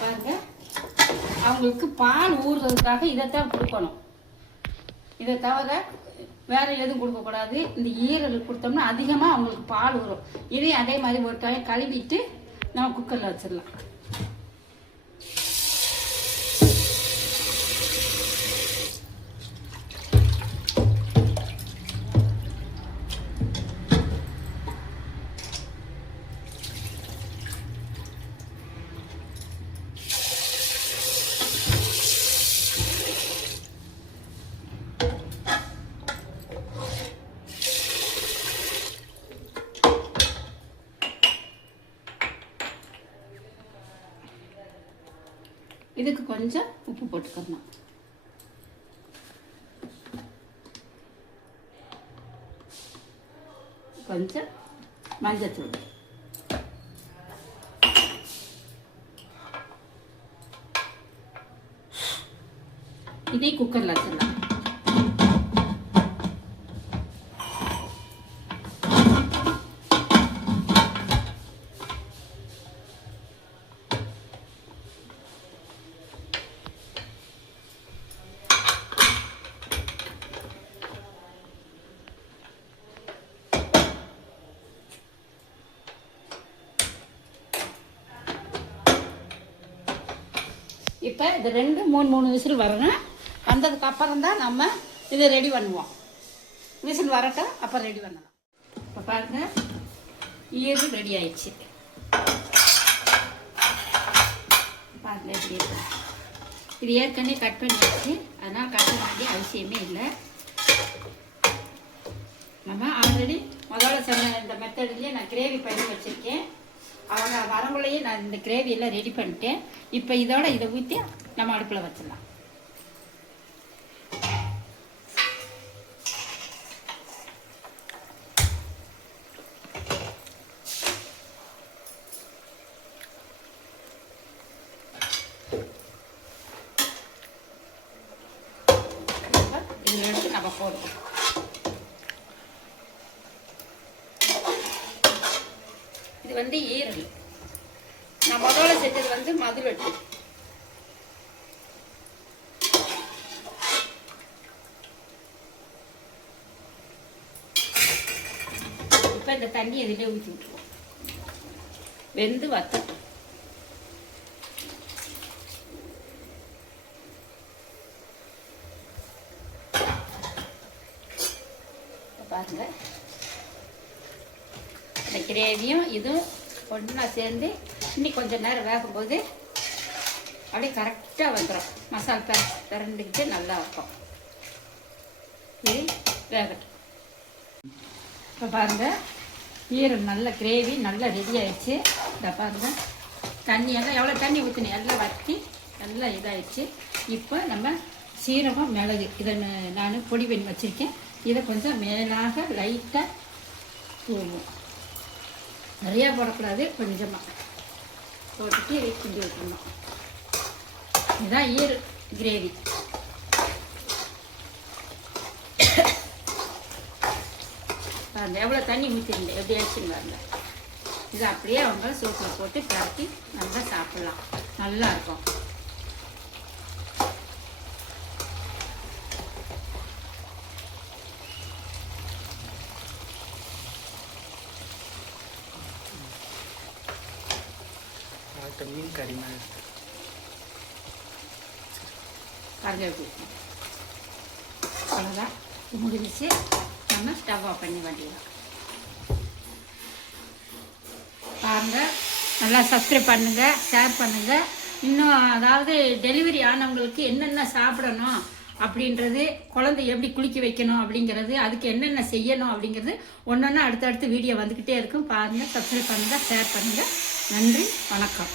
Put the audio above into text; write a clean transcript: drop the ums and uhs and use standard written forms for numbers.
பாருங்க, அவங்களுக்கு பால் ஊறுறதுக்காக இதைத்தான் கொடுக்கணும். இதை தவிர வேற எதுவும் கொடுக்கக்கூடாது. இந்த ஈரல் கொடுத்தோம்னா அதிகமாக அவங்களுக்கு பால் வரும். இதையும் அதே மாதிரி ஒரு டைம் கழுவிட்டு நம்ம குக்கரில் வச்சிடலாம். இதுக்கு கொஞ்சம் உப்பு போட்டுக்கணும். கொஞ்சம் மஞ்சத்தூள். இதே குக்கரில் வச்சிடலாம். இப்போ இது 2-3 விசில் வரணும். வந்ததுக்கு அப்புறம் தான் நம்ம இதை ரெடி பண்ணுவோம். விசில் வரட்டும், அப்புறம் ரெடி பண்ணலாம். இப்போ பாருங்க, ஈரல் ரெடி ஆயிடுச்சு. பாருங்க எப்படி இருக்கு. இது ஏற்கனவே கட் பண்ணியாச்சு, அதனால் கட் பண்ண வேண்டிய அவசியமே இல்லை. நம்ம ஆல்ரெடி முதல்ல சொன்ன இந்த மெத்தட்லேயே நான் கிரேவி பண்ணி வச்சுருக்கேன். அவங்க வரங்குள்ளையே நான் இந்த கிரேவியெல்லாம் ரெடி பண்ணிட்டேன். இப்போ இதோட இதை ஊற்றி நம்ம அடுப்பில் வச்சிடலாம். இதில் எடுத்து நம்ம போடுவோம். இது வந்து ஈரல். நான் முதல்ல செஞ்சது வந்து மதுரொட்டி. இப்போ இந்த தண்ணி இதிலே ஊற்றி விட்டுருவோம். வெந்து வத்தட்டும். பாருங்க, இந்த கிரேவியும் இதுவும் ஒன்றா சேர்ந்து இன்னி கொஞ்சம் நேரம் வேகும்போது அப்படியே கரெக்டாக வந்துடும். மசாலா பிறந்துக்கிட்டு நல்லா இருக்கும். இது வேகட்டும். இப்போ பாருங்கள், ஈரல் நல்ல கிரேவி நல்லா ரெடி ஆயிடுச்சு. இதை பாருங்கள், தண்ணியெல்லாம் எவ்வளோ தண்ணி ஊற்றினேன் எல்லாம் வற்றி நல்லா இதாகிடுச்சு. இப்போ நம்ம சீரகம் மிளகு இதை நான் பொடி பண்ணி வச்சுருக்கேன். இதை கொஞ்சம் மேலாக லைட்டாக தூவும். நிறையா போடக்கூடாது, கொஞ்சமாக போட்டுட்டு இதை கிண்டி விட்டுருணும். இதுதான் ஈரல் கிரேவி. பாருங்க எவ்வளோ தண்ணி ஊற்றிருந்தேன், எப்படி ஆச்சுன்னு பாருங்க. இது அப்படியே அவங்க சோப்பில் போட்டு பரட்டி நல்லா சாப்பிட்லாம். நல்லா இருக்கும். மீன் கறி கருவேப்பிலை அவ்வளோதான் முடிஞ்சிச்சு. நம்ம ஸ்டவ் ஆஃப் பண்ணி வேண்டியதான். பாருங்கள், நல்லா சப்ஸ்கிரைப் பண்ணுங்கள், ஷேர் பண்ணுங்கள். இன்னும் அதாவது டெலிவரி ஆனவங்களுக்கு என்னென்ன சாப்பிடணும் அப்படின்றது, குழந்தை எப்படி குளிக்க வைக்கணும் அப்படிங்கிறது, அதுக்கு என்னென்ன செய்யணும் அப்படிங்கிறது ஒன்றொன்னா அடுத்தடுத்து வீடியோ வந்துக்கிட்டே இருக்கும். பாருங்கள், சப்ஸ்கிரைப் பண்ணுங்கள், ஷேர் பண்ணுங்கள். நன்றி, வணக்கம்.